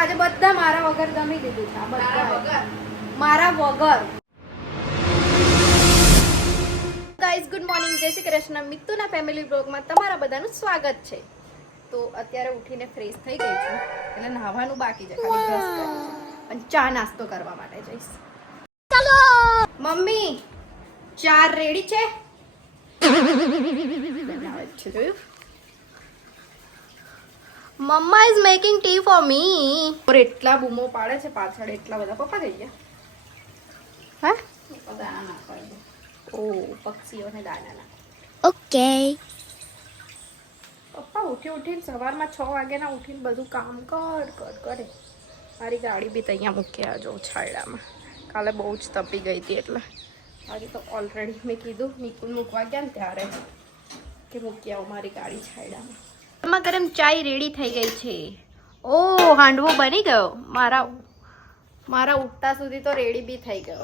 આજે બધા મારા વગર જમી લીધું છે. મારા વગર. ગાઈઝ ગુડ મોર્નિંગ, જય શ્રી કૃષ્ણ. મિત્તુના ફેમિલી બ્લોગમાં તમારા બધાનું સ્વાગત છે. તો અત્યારે ઉઠીને ફ્રેશ થઈ ગઈ છું, એટલે નહાવાનું બાકી છે, ખાલી બ્રશ કરી છે અને ચા નાસ્તો કરવા માટે જઈશ. ચલો મમ્મી, ચા રેડી છે? જોયું? Mumma is making tea for me. ઓર એટલા બૂમો પાડે છે પાછળ, એટલા બધા. પપ્પા ગઈ ગયા? હા, દાણા નાખવા. ઓ પક્ષીઓને દાણા નાખ. ઓકે. પપ્પા ઉઠીને સવારમાં 6 વાગ્યાના ઉઠીને બધું કામ કરે. મારી ગાડી બી ત્યાં મૂકી આવજો છાયડામાં. કાલે બહુ જ તપી ગઈ હતી એટલે આજે તો ઓલરેડી મેં કીધું નિકુલ મૂકવા ગયા ને ત્યારે કે મૂકી આવો મારી ગાડી છાયડામાં. ગરમા ગરમ ચાય રેડી થઈ ગઈ છે. ઓ હાંડવો બની ગયો. મારા ઉઠતા સુધી તો રેડી બી થઈ ગયો.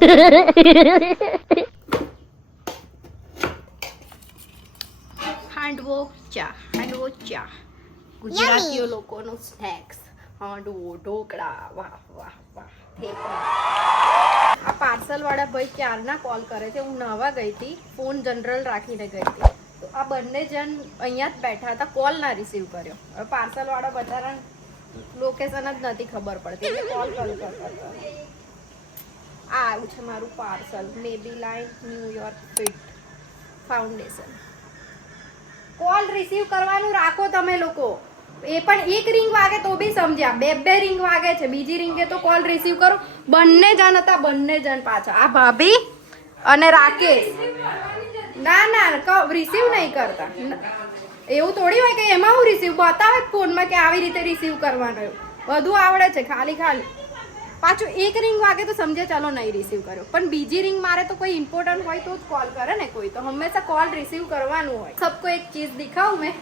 હાંડવો ચા ગુજરાતીઓ લોકોનું સ્નેક્સ. હાંડવો, ઢોકળા, વાહ વાહ વાહ. આ પાર્સલ વાળા ભાઈ ક્યારના કોલ કરે છે. હું નવા ગઈ હતી, ફોન જનરલ રાખીને ગઈ હતી, તો આ બંને જણ અહીંયા જ બેઠા હતા, કોલ ના રિસીવ કર્યો. હવે પાર્સલ વાળા બધાને લોકેશન જ નથી ખબર પડતી, એટલે કોલ કરતો. આ આવ્યું છે મારું parcel, Maybelline New York fit foundation. Call receive કરવાનું રાખો તમે લોકો. એ પણ એક રિંગ વાગે તો બી સમજ્યા, બે રિંગ વાગે છે, બીજી રિંગે તો કોલ રિસીવ કરો. બંને જણ હતા, બંને જણ પાછા, આ ભાભી અને રાકેશ. ના રિસીવ નહીં કરતા. એવું થોડી હોય કે એમાં હું રિસીવ બતાવે ફોનમાં કે આવી રીતે રિસીવ કરવાનું. બધું આવડે છે, ખાલી પાછું એક રિંગ વાગે તો સમજે ચાલો નહીં રિસીવ કર્યો, પણ બીજી રિંગ મારે તો કોઈ ઇમ્પોર્ટન્ટ હોય તો જ કોલ કરે ને કોઈ, તો હંમેશા કોલ રિસીવ કરવાનું હોય. सबको एक चीज दिखाऊं मैं,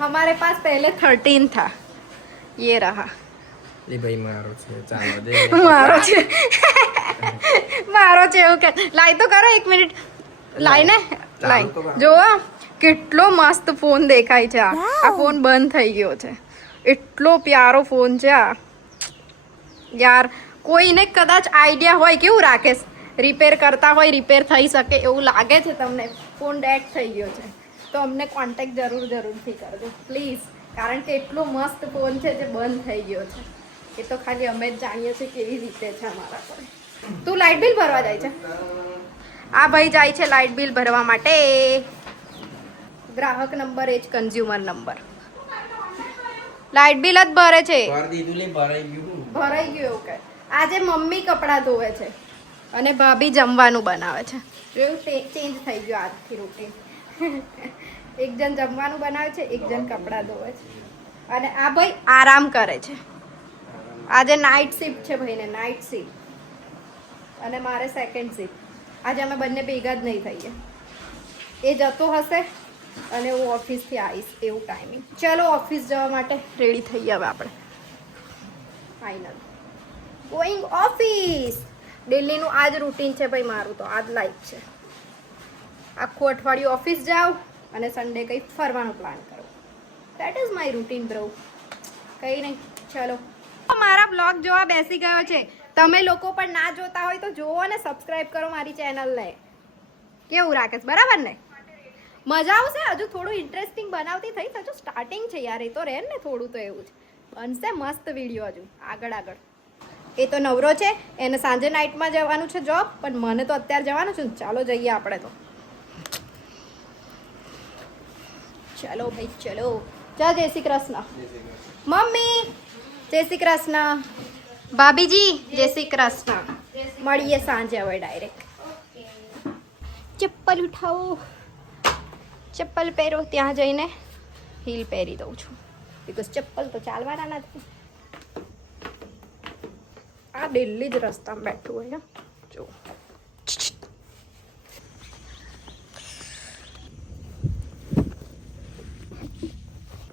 हमारे पास पहले 13 था, ये रहा. લે ભાઈ મારો છે, ચાલો દે. મારો છે એવું કે લાઈ તો કરો 1 મિનિટ. લાઈ જો કેટલો મસ્ત ફોન દેખાય છે. આ ફોન બંધ થઈ ગયો છે, એટલો પ્યારો ફોન છે આ. યાર કોઈને કદાચ આઈડિયા હોય, કેવું રાકેશ રિપેર કરતા હોય, રિપેર થઈ શકે એવું લાગે છે તમને, ફોન ડેડ થઈ ગયો છે, તો અમને કોન્ટેક્ટ જરૂરથી કરજો પ્લીઝ, કારણ કે એટલો મસ્ત ફોન છે જે બંધ થઈ ગયો છે. એ તો ખાલી અમે જ જાણીએ છીએ કેવી રીતે છે અમારા પર. તું લાઇટ બિલ ભરવા જાય છે? આ ભાઈ જાય છે લાઇટ બિલ ભરવા માટે. ગ્રાહક નંબર એ જ કન્ઝ્યુમર નંબર. લાઇટ બિલ જ ભરે છે. ભરાઈ ગયું એવું કે. આજે મમ્મી કપડાં ધોવે છે અને ભાભી જમવાનું બનાવે છે. જોયું, ચેન્જ થઈ ગયો આજથી રૂટીન. એક જણ જમવાનું બનાવે છે, એક જણ કપડાં ધોવે છે, અને આ ભાઈ આરામ કરે છે. આજે નાઇટ શિફ્ટ છે ભાઈને, નાઇટ શિફ્ટ, અને મારે સેકન્ડ શિફ્ટ. આજે અમે બંને ભેગા જ નહીં થઈએ. એ જતો હશે અને હું ઓફિસથી આવીશ એવું ટાઈમિંગ. ચલો ઓફિસ જવા માટે રેડી થઈએ હવે આપણે. Final going office. ડેલીનું આ જ રૂટીન છે ભાઈ મારું, તો આ જ લાઈફ છે. આખું અઠવાડિયું ઓફિસ જાઓ અને સન્ડે કંઈ ફરવાનો પ્લાન કરો. That is my routine bro. કંઈ નહીં, ચલો. મારા બ્લોગ જોવા બેસી ગયો છે. તમે લોકો પણ ના જોતા હોય તો જોવો ને સબસ્ક્રાઇબ કરો મારી ચેનલને. કેવું રાકેશ, બરાબર ને? મજા આવશે. હજુ થોડું ઇન્ટરેસ્ટિંગ બનાવતી થઈશ, હજુ સ્ટાર્ટિંગ છે યાર, એ તો રહે ને થોડું, તો એવું છે. બનશે મસ્ત વિડીયો હજુ આગળ. એ તો નવરો છે, એને સાંજે નાઇટમાં જવાનું છે જોબ, પણ મને તો અત્યારે જવાનું છે. ચાલો જઈએ આપણે તો. ચલો ભાઈ ચલો. જય શ્રી કૃષ્ણ. મમ્મી જય શ્રી કૃષ્ણ. ભાભીજી જય શ્રી કૃષ્ણ. મળીએ સાંજે હવે ડાયરેક્ટ. ચપ્પલ ઉઠાવો, ચપ્પલ પહેરો. ત્યાં જઈને હીલ પહેરી દઉં છું, બિકોઝ ચપ્પલ તો ચાલવાના નથી. આ દિલ્હી જ રસ્તામાં બેઠું હોય. જો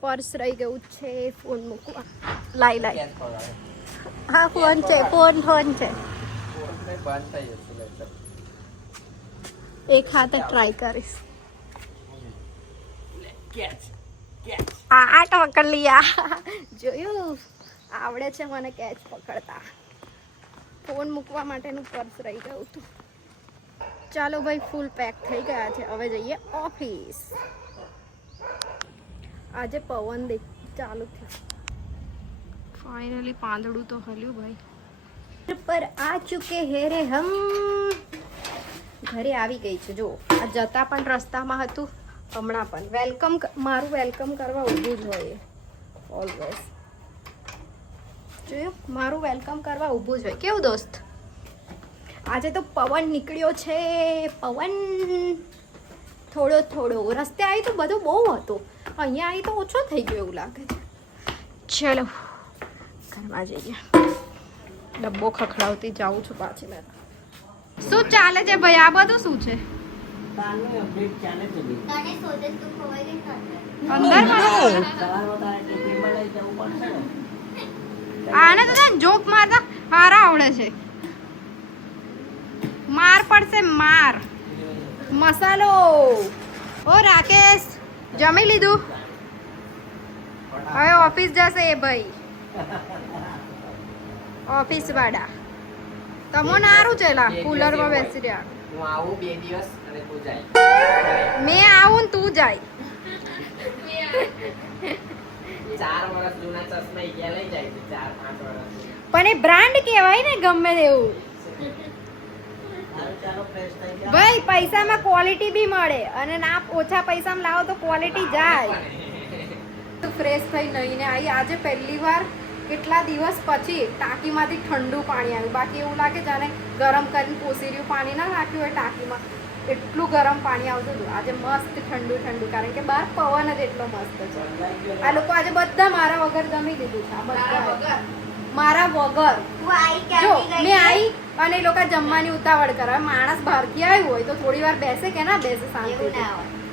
પર્સ રહી ગયું છે, ફોન મૂકવા. લાઈ. હા ફોન છે, ફોન છે. એક હાથે ટ્રાય કરીશ. આ તો પકડ લિયા. જોયું, આવડે છે મને કેચ પકડતા. ફોન મૂકવા માટેનું પર્સ રહી ગયું હતું. ચાલો ભાઈ, ફૂલ પેક થઈ ગયા છે. હવે જઈએ ઓફિસ. આજે પવન ચાલુ થયું. ફાઇનલી પાંદડું તો હલ્યું ભાઈ. પર આ ચૂકે હે રે હમ. ઘરે આવી ગઈ છે. જો આ જતા પણ રસ્તામાં હતું, હમણાં પણ વેલકમ. મારું વેલકમ કરવા ઊભું જ હોય ઓલવેઝ. જોયું, મારું વેલકમ કરવા ઊભું જ હોય. કેવું દોસ્ત? આજે તો પવન નીકળ્યો છે. પવન થોડો થોડો. રસ્તે આવી તો બધું બહુ હતું, અહીંયા આવી તો ઓછો થઈ ગયો એવું લાગે છે. ચલો ઘરમાં જઈએ. ડબ્બો ખખડાવતી જાઉં છું પાછી મેં. શું ચાલે છે ભાઈ? આ બધું શું છે? આને તો જોક મારતા હારા આવડે છે. માર પડશે માર. મસાલો. ઓ રાકેશ, જમી લીધું? હવે ઓફિસ જશે એ ભાઈ. ઓફિસ વાળા તમો નારું ચેલા કુલર માં બેસી રહ્યા. હું આવું 2 દિવસ અને તું જાય. મેં આવું ને તું જાય. 4 વર્ષ જૂના ચશ્મા ગયા લઈ જાય 4-5 વર્ષ. પણ એ બ્રાન્ડ કહેવાય ને ગમે તેવું. ભાઈ પૈસામાં ક્વોલિટી બી મળે અને ના ઓછા પૈસામાં લાવો તો ક્વોલિટી જાય. ફ્રેશ થઈ નહીને આવી. આજે પહેલી વાર કેટલા દિવસ પછી ટાંકીમાંથી ઠંડુ પાણી આવ્યું. બાકી એવું લાગે જાણે ગરમ કરીને પોસીર્યું પાણી ના નાખ્યું હોય ટાંકીમાં, એટલું ગરમ પાણી આવતું હતું. આજે મસ્ત ઠંડુ ઠંડુ, કારણ કે બહાર પવન જ એટલો મસ્ત છે. આ લોકો આજે બધા મારા વગર જમી લીધું છે. બધા મારા વગર. જો મેં આવી અને એ લોકો જમવાની ઉતાવળ કરે. માણસ બહારથી આવ્યું હોય તો થોડી વાર બેસે કે ના બેસે શાંતિ.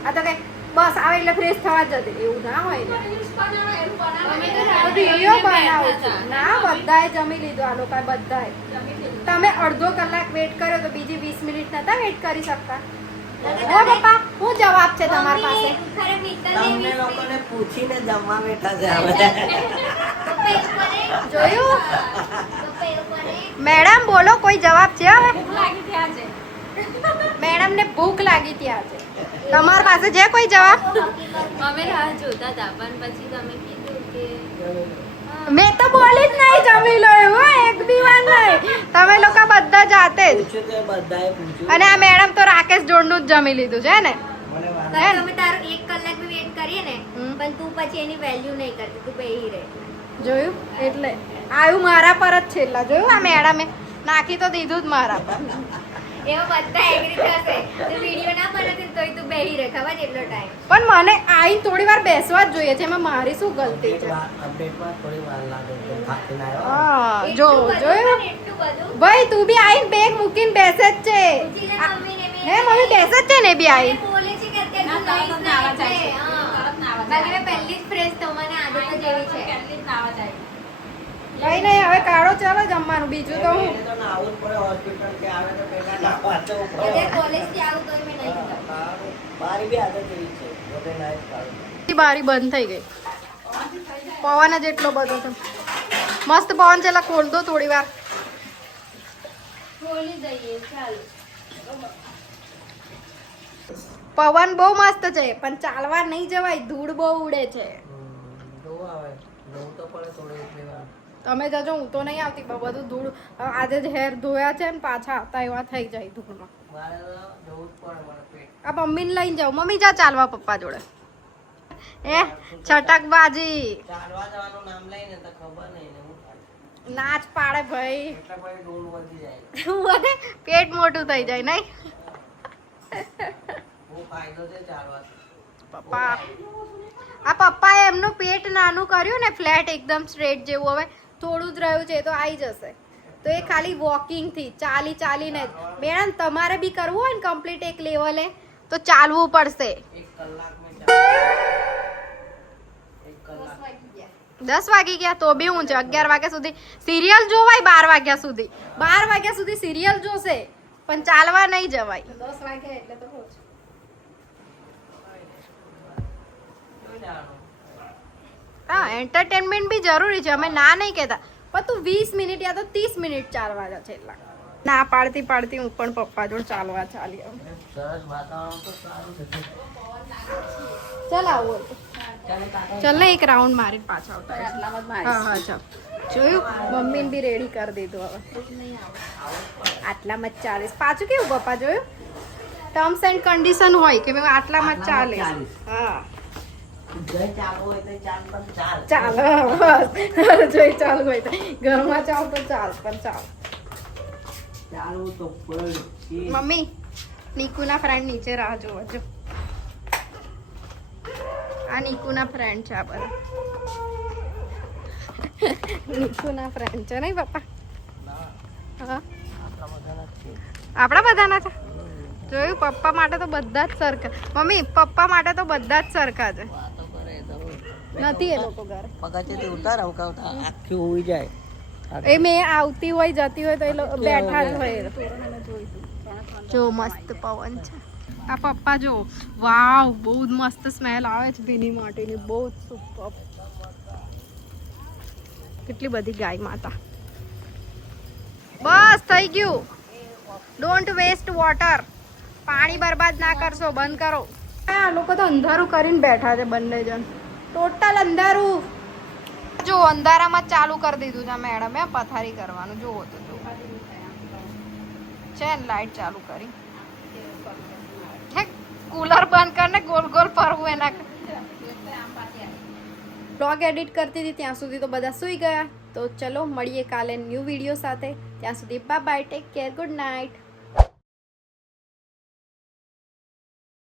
આ તો કઈ બસ આવે એટલે ફ્રેશ થવા જ જતી. એવું ના હોય ને. વિડીયો બનાવું છું. ના, બધાએ જમી લીધું. આ લોકો બધાએ. તમે અડધો કલાક વેટ કર્યો તો બીજી 20 મિનિટ નતા વેટ કરી શકતા? ઓ પપ્પા, શું જવાબ છે તમારી પાસે? તમને લોકોને પૂછીને જમવા બેઠા છે હવે. જોયું? મેડમ બોલો, કોઈ જવાબ છે હવે? મેડમ ને ભૂખ લાગી ત્યાં છે. તમારી પાસે છે કોઈ જવાબ? અમે રાહ જોતા હતા પણ પછી તમે કીધું કે મેં તો બોલી જ નહીં જમી લો એવું. એક બી વાર નહીં. તમે લોકો બધા જાતે જ. પૂછ્યું તે બધાએ પૂછ્યું. અને આ મેડમ તો રાકેશ જોડનું જ જમી લીધું છે ને. મને વાત અમે તારો 1 કલાક બી વેટ કરીએ ને પણ તું પછી એની વેલ્યુ નહીં કરતી, તું બેહી રહે. જોયું? એટલે આવ્યું મારા પર જ છેલ્લા. જોયું? આ મેડમે નાખી તો દીધું જ મારા પર. એમાં બધા એગ્રી થશે. તું વિડિયો ના બનાવતી તોય તું બેહી રહે. ખબર છે એટલો ટાઈમ. પણ મને આઈ થોડી વાર બેસવા જ જોઈએ છે. એમાં મારી શું ગલતી છે? અપડેટમાં થોડી વાર લાગે છે. થાકીને આવ્યો. હા, જો એટલું બધું જોયું? પણ એટલું બધું ભાઈ તું બી આઈને બેગ મૂકીને બેસે જ છે. પૂછી લે મમ્મીને. હે મમ્મી બેસે જ છે ને બી આઈ. બોલે છે કે અત્યારે તું નહીં નાવા જાય છે. બાકી મેં પહેલી જ ફ્રેશ તો મને આદત જ એવી છે. પહેલી જ નાવા જાય. કઈ નહીં, હવે કાઢો ચાલો જમવાનું. બીજું તો હું એને તો નાવું જ પડે. હોસ્પિટલ કે આવે તો પહેલા નાવા જવું પડે. એટલે કોલેજથી આવું તોય મેં નહીં જતા. મારી બી આદત એવી છે. બધે નાઈ જ કાઢું. બારી બંધ થઈ ગઈ. પવન જ એટલો બધો છે. મસ્ત પવન છે. ખોલ દો થોડી વાર. ખોલી દઈએ ચાલો. પવન બહુ મસ્ત છે પણ ચાલવા નહીં જવાય. ધૂળ બહુ ઉડે છે. જોવું આવે. જોવું તો પડે થોડી એટલી વાર. તમે જજો, હું તો નહીં આવતી. બધું ધૂળ આજે જ હેર ધોયા છે ને પાછા આવતા એવા થઈ જાય ધૂળમાં. મારે તો જોવું જ પડે. મારે પેટ આ મમ્મીને લઈને જાઓ. મમ્મી જા ચાલવા પપ્પા જોડે. એ છટકબાજી ચાલવા જવાનું નામ લઈને તો ખબર નહીં ને હું થાય. નાચ પાડે ભાઈ. એટલે પછી ડોલ વધી જાય. મને પેટ મોટું થઈ જાય નહીં? બહુ ફાયદો છે ચાલવાથી. પપ્પા, આ પપ્પાએ એમનું પેટ નાનું કર્યું ને, ફ્લેટ એકદમ સ્ટ્રેટ જેવું. હવે થોડું જ રહ્યું છે તો આવી જશે. તો એ ખાલી વોકિંગ થી ચાલીને જ. મેડમ તમારે બી કરવું હોય ને કમ્પ્લીટ એક લેવલે તો ચાલવું પડશે. 1 કલાક મેં ચાલ્યું. 1 કલાક 10 વાગી ગયા તો બી હું છે 11 વાગ્યા સુધી સિરિયલ જોવાય. 12 વાગ્યા સુધી 12 વાગ્યા સુધી સિરિયલ જોશે પણ ચાલવા નહીં જવાય. 10 વાગ્યા એટલે તો રોજ હા એન્ટરટેનમેન્ટ બી જરૂરી છે, અમે ના નહીં કહેતા, પણ તું 20 મિનિટ યા તો 30 મિનિટ ચાલવા જા છે એટલા. ના પાડતી પાડતી હું પણ પપ્પા જોડે ચાલવા ચાલી આવું. સરસ વાતાવરણ તો સારું છે. ચાલ આવું હોય તો. ચાલ ને એક રાઉન્ડ મારી પાછા આવતા રહીશું. હા હા ચાલ. જોયું મમ્મીને બી રેડી કરી દીધું હવે. આટલામાં જ ચાલીસ. પાછું કેવું પપ્પા જોયું? ટર્મ્સ એન્ડ કન્ડિશન હોય કે ભાઈ આટલામાં જ ચાલે. હા જય ચાલુ હોય તો ચાલ પણ ચાલ. ચાલ બસ જોઈ ચાલુ હોય તો ઘરમાં ચાલ તો ચાલ પણ ચાલ. ચાલુ તો પડ. મમ્મી નીકુના ફ્રેન્ડ નીચે રાહ જોવો જો. આ નીકુના ફ્રેન્ડ છે આ બધા. નીકુના ફ્રેન્ડ છે નહીં પપ્પા? હા આપણા બધાના છે. જોયું પપ્પા માટે તો બધા જ સરખા. મમ્મી પપ્પા માટે તો બધા જ સરખા છે. વાતો કરે તો નથી એ લોકો ઘરે. પગથિયેથી ઉતાર આવતા આખી હોઈ જાય. એ મેં આવતી હોય જતી હોય તો એ લોકો બેઠા જ હોય. જો મસ્ત પવન છે. આ પપ્પા જો વાવ બહુ જ મસ્ત સ્મેલ આવે છે ભીની માટીની. બહુ જ સુપર. કેટલી બધી ગાય માતા. બસ થઈ ગયું. Don't waste water. પાણી બરબાદ ના કરશો, બંધ કરો. આ લોકો તો અંધારું કરીને બેઠા છે બંને જણ. ટોટલ અંધારું. જો અંધારામાં જ ચાલુ કરી દીધું છે મેડમે પથારી કરવાનું. જોવો તો જો છે ને લાઈટ ચાલુ કરી. કુલર બંધ કરીને ગોલ ગોલ ફરવું એના. બ્લોગ એડિટ કરતી હતી ત્યાં સુધી તો બધા સૂઈ ગયા. તો ચલો મળીએ કાલે ન્યૂ વિડીયો સાથે. ત્યાં સુધી bye bye, take care, good night.